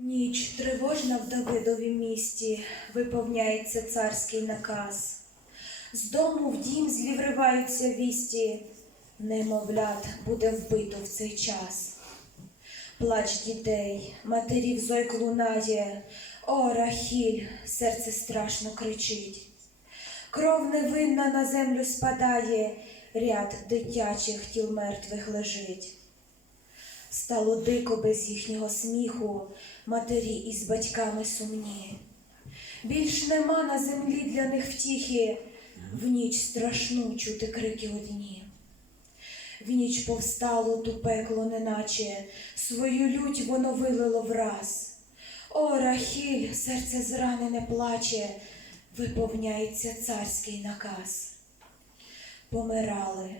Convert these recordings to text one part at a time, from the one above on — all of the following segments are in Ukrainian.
Ніч тривожна в Давидовім місті, виповняється царський наказ. З дому в дім злі вриваються вісті, немовлят буде вбито в цей час. Плач дітей, матерів зойк лунає, о, Рахіль, серце страшно кричить. Кров невинна на землю спадає, ряд дитячих тіл мертвих лежить. Стало дико без їхнього сміху, матері із батьками сумні. Більш нема на землі для них втіхи, в ніч страшну чути крики одні. В ніч повстало ту пекло, неначе свою лють воно вилило враз. О, Рахіль, серце зранене плаче, виповняється царський наказ. Помирали.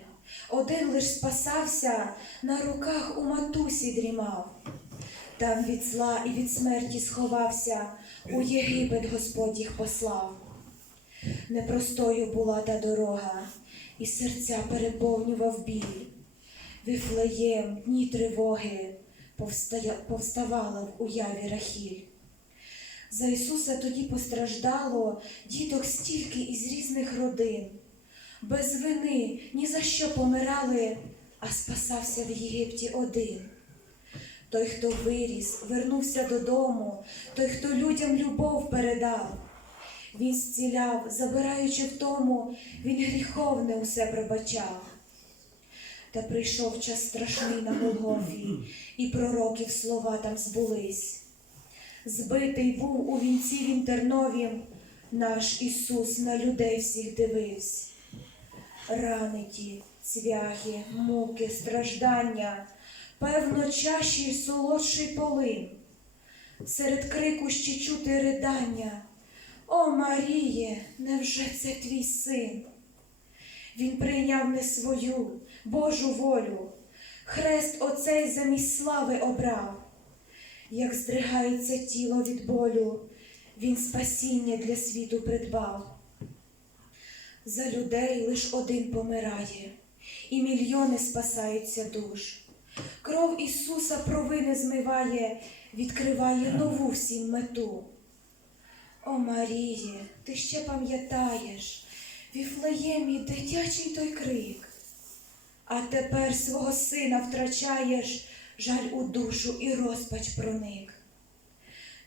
Один лиш спасався, на руках у матусі дрімав. Там від зла і від смерті сховався, у Єгипет Господь їх послав. Непростою була та дорога, і серця переповнював біль. Віфлеєм, дні тривоги, повставала в уяві Рахіль. За Ісуса тоді постраждало діток стільки із різних родин. Без вини ні за що помирали, а спасався в Єгипті один. Той, хто виріс, вернувся додому, той, хто людям любов передав. Він зціляв, забираючи в тому, він гріховне усе пробачав. Та прийшов час страшний на Голгофі, і пророків слова там збулись. Збитий був у вінці він терновім, наш Ісус на людей всіх дивився. Рани ті, цвяхи, муки, страждання, певно, чаші солодший полин. Серед крику ще чути ридання. О, Маріє, невже це твій син? Він прийняв не свою Божу волю, хрест оцей замість слави обрав. Як здригається тіло від болю, він спасіння для світу придбав. За людей лиш один помирає, і мільйони спасаються душ. Кров Ісуса провини змиває, відкриває нову всім мету. О Маріє, ти ще пам'ятаєш, Віфлеємі дитячий той крик, а тепер свого сина втрачаєш, жаль у душу і розпач проник.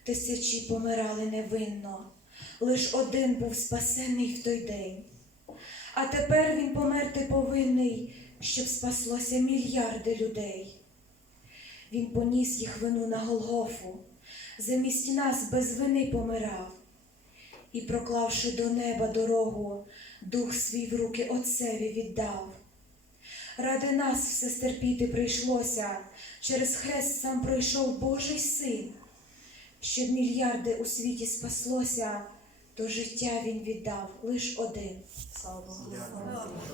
Тисячі помирали невинно, лиш один був спасений в той день. А тепер він померти повинний, щоб спаслося мільярди людей. Він поніс їх вину на Голгофу, замість нас без вини помирав, і, проклавши до неба дорогу, дух свій в руки Отцеві віддав. Ради нас все стерпіти прийшлося, через хрест сам пройшов Божий син, щоб мільярди у світі спаслося, то життя він віддав лиш один. Слава Богу.